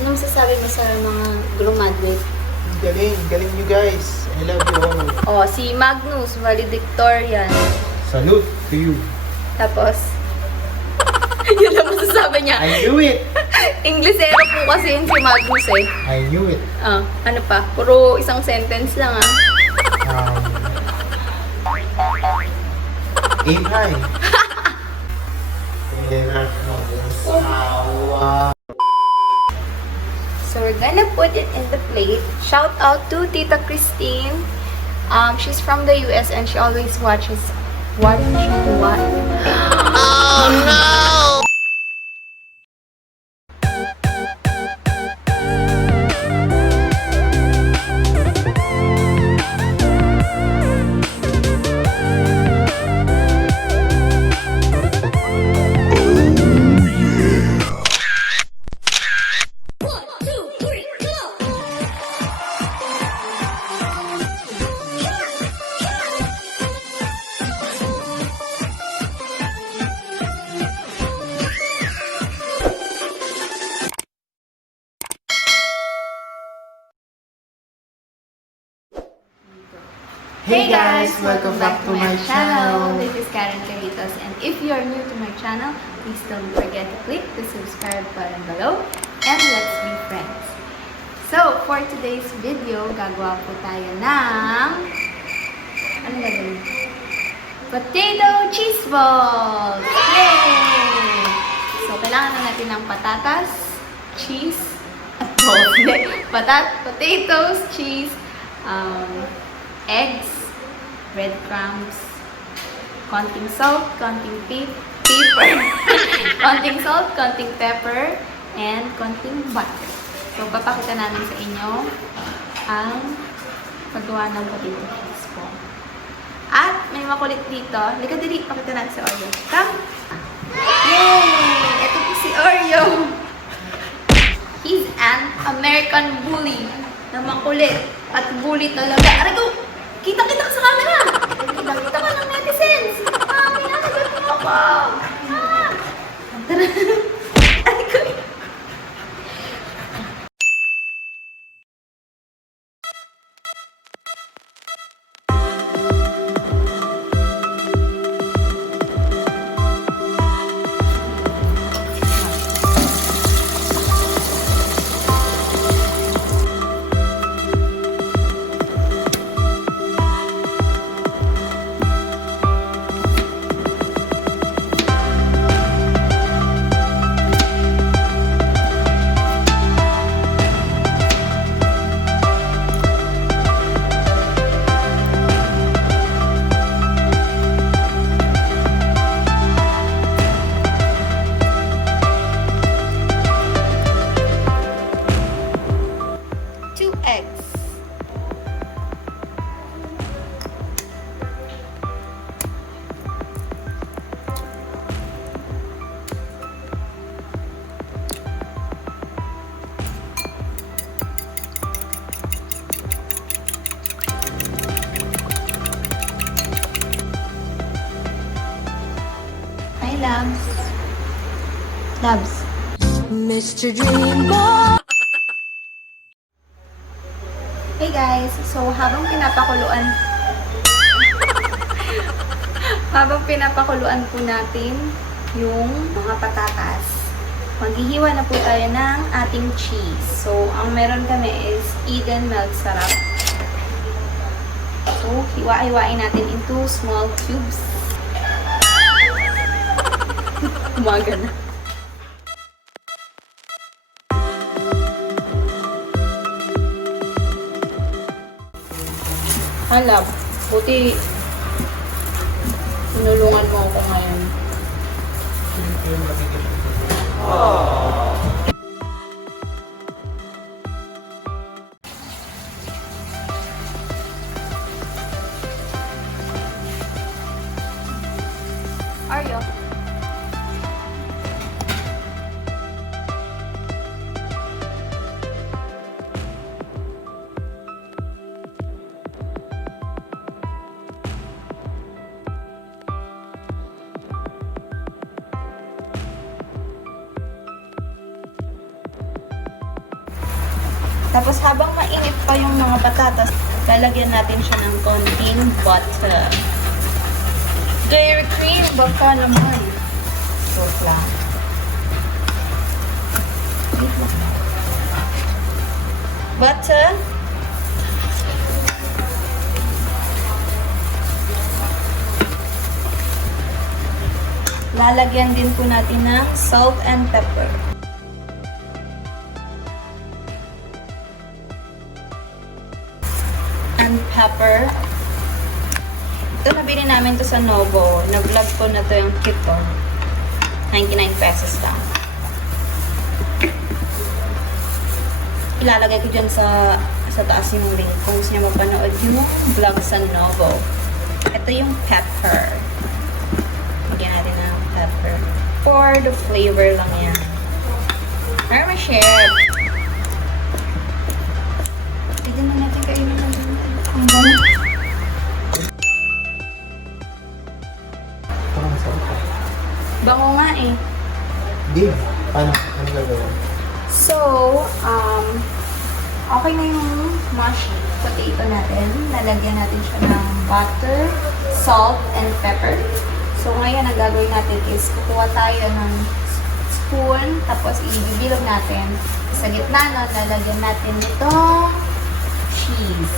Ano masasabi mo sa mga graduate? Galing, galing nyo guys. I love you all. Oh, si Magnus, valedictorian. Salute to you. Tapos, yun lang masasabi niya. I knew it. Inglesero po kasi yun si Magnus eh. I knew it. Ano pa? Puro isang sentence lang Aim high. And then So we're gonna put it in the plate. Shout out to Tita Christine. She's from the US and she always watches what? Oh no! Hey guys! Welcome back to my channel. This is Caritos, and if you are new to my channel, please don't forget to click the subscribe button below and let's be friends. So, for today's video, gagawa po tayo ng ano gagawin? Potato cheese balls! Yay! So, kailangan na natin ng patatas, cheese, at potatoes, cheese, eggs, breadcrumbs, konting salt, konting pepper, konting salt, konting pepper, and konting butter. So, papakita namin sa inyo ang paggawa ng potato cheese ball. At may makulit dito. Lika dali, pakita natin sa Oreo. Come! Yay! Ito po si Oreo. He's an American bully na makulit at bully talaga. Aray ko! Kita-kita ka sa camera! Kita-kita ka ng netizens! May nanagot mo ako! Tara! Aray ko! Labs. Mr. Dreamboy. Hey guys, so habang pinapakuluan po natin yung mga patatas, maghihiwa na po tayo ng ating cheese. So, ang meron kami is Eden Melt Sarap. So, hiwa-hiwain natin into small cubes. Umaga na. Halap, buti tinulungan mo ako ngayon. Oreo. Tapos habang mainit pa yung mga patatas, lalagyan natin siya ng konting butter. Dairy cream, baka naman. So, lang. Butter. Lalagyan din po natin ng salt and pepper. And pepper. Ito, nabili namin to sa Novo. Nag-vlog ko na to yung kito. 99 pesos lang. Ilalagay ko dyan sa taas yung link kung gusto niya mapanood yung vlog sa Novo. Ito yung pepper. Lagyan natin ng pepper. For the flavor lang yan. Para ma-share. Pwede na natin kainin ng ang gano'n. Parang masarap pa. Bango nga eh. Di. Paano? Ano gagawin? So, okay na yung mashed potato natin. Lalagyan natin siya ng butter, salt, and pepper. So, ngayon, ang gagawin natin is kukuha tayo ng spoon, tapos ibibilog natin. Sa gitna nun, lalagyan natin itong cheese.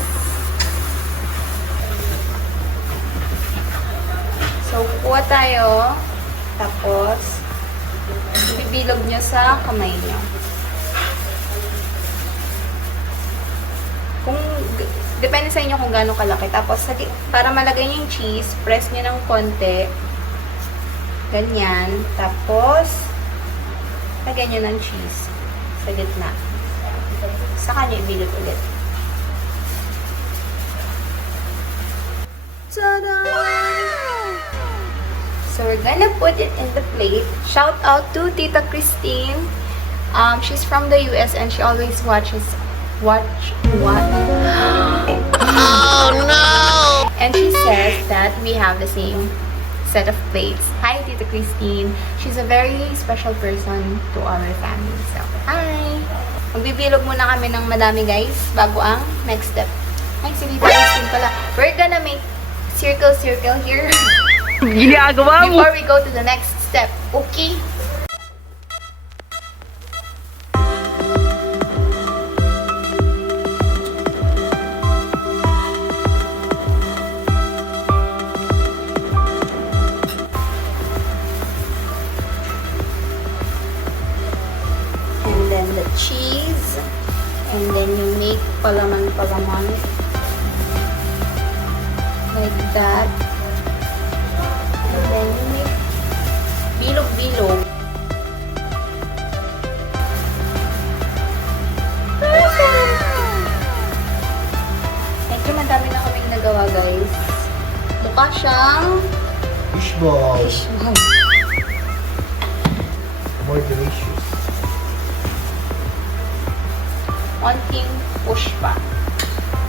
So, kukuha tayo, tapos ibibilog nyo sa kamay nyo. Depende sa inyo kung gaano kalaki. Tapos, para malagay nyo yung cheese, press nyo ng konti. Ganyan. Tapos, lagyan nyo ng cheese sa gitna. Saka nyo ibilog ulit. Tada! So, we're gonna put it in the plate. Shout out to Tita Christine. She's from the US and she always watches what? Oh no! And she says that we have the same set of plates. Hi, Tita Christine. She's a very special person to our family. So, hi! Magbibilog muna kami ng madami, guys, bago ang next step. Hi, si Tita Christine pala. We're gonna make circle here. Ginagawa mo! Before we go to the next step. Okay? And then the cheese. And then you make palaman. Like that. And then you make bilog-bilog. Medyo madami na kaming nagawa, guys. Mukha siyang Fishball. fishball. More delicious. Konting push pa.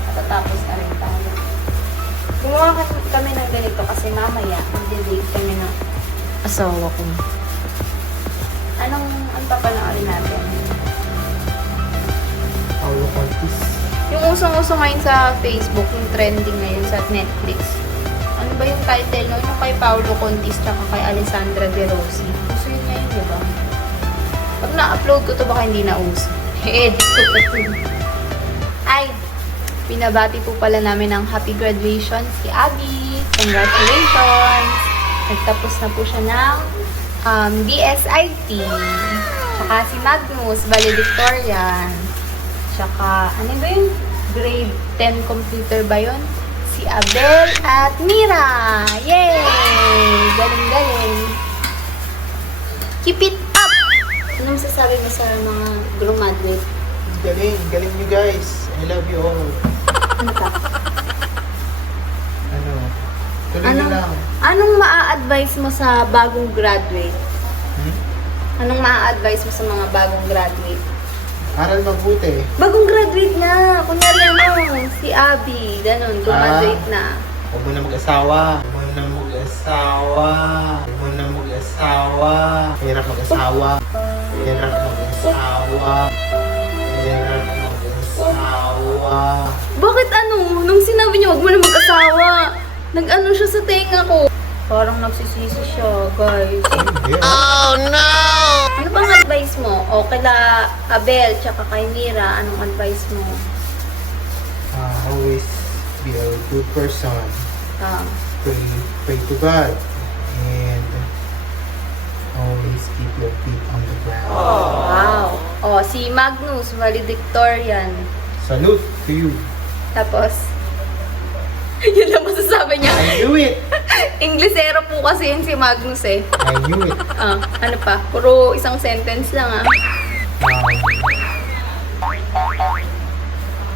Matatapos na rin tayo. Gumawa kami ng ganito kasi mamaya mag-date kami ng asawa ko. Anong papanoorin natin? Paulo Contis. Yung usong-uso ngayon sa Facebook, yung trending ngayon sa Netflix. Ano ba yung title no? Yung kay Paulo Contis tsaka kay Alessandra De Rossi. Uso yun ngayon, di ba? Pag na-upload ko to baka hindi na uso. Edit ko pa yun. Ay! Pinabati po pala namin ng happy graduation si Abby. Congratulations! Nagtapos na po siya ng DSIT. Tsaka si Magnus, valedictorian. Tsaka, ano ba yun? Grade 10 computer ba yun? Si Abel at Mira! Yay! Galing-galing! Keep it up! Anong sasabi mo sa mga graduate? Galing nyo guys. I love you all. Ano ka? Ano? Tuloy nyo lang. Anong maa-advise mo sa bagong graduate? Anong maa-advise mo sa mga bagong graduate? Aral mabuti. Bagong graduate na! Kunyari ano, si Abby, ganun, graduate na. Huwag mo na mag-asawa. Hirap mag-asawa. Bakit ano? Nung sinabi niya, huwag mo na mag-asawa. Nag-ano siya sa tenga ko. Parang nagsisisi siya, guys. Hindi. Ano bang advice mo? O kila Abel, tsaka kay Mira, anong advice mo? Always be a good person. Pray to God. And always keep your feet on the ground. Wow. O, si Magnus, valedictorian. Salute to you. Tapos, yun lang masasabi niya. I knew it. Inglesero po kasi yun si Magnus eh. I knew it. Ano pa? Puro isang sentence lang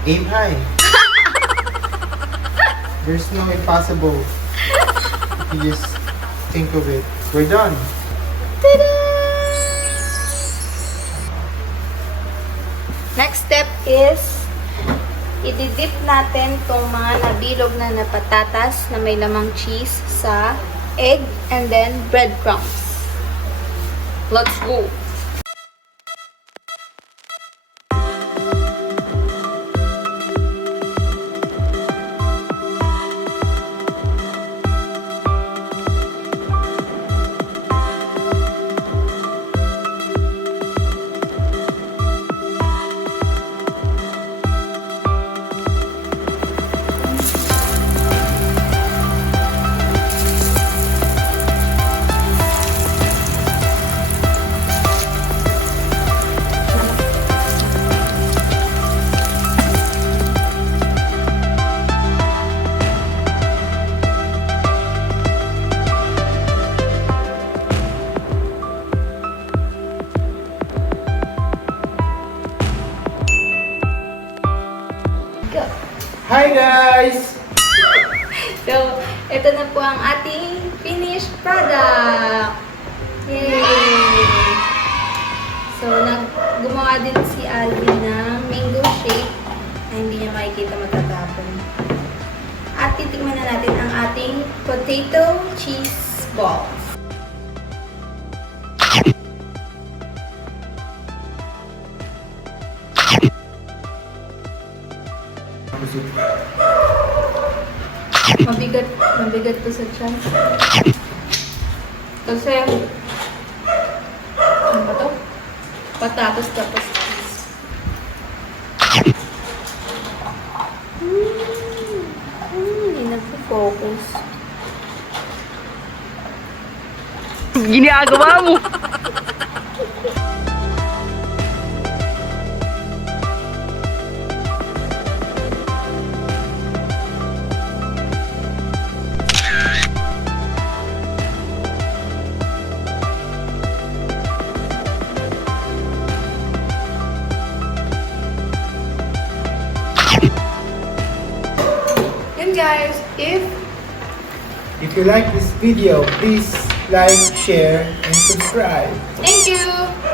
Aim high. There's no impossible. You just think of it. We're done. Tada! Next step is i-dip natin tong mga nabilog na patatas na may lamang cheese sa egg and then breadcrumbs. Let's go! Hi guys! So, ito na po ang ating finished product. Yay! So, gumawa din si Alvin ng mango shake na hindi niya makikita matatapon. At titikman na natin ang ating potato cheese balls. Mabigat to sa tiyan. Kasi, ano ba to? Patatas tapos cheese. Hindi nagpo-focus. Ginagawa mo. And guys, If you like this video, please like, share, and subscribe. thank you!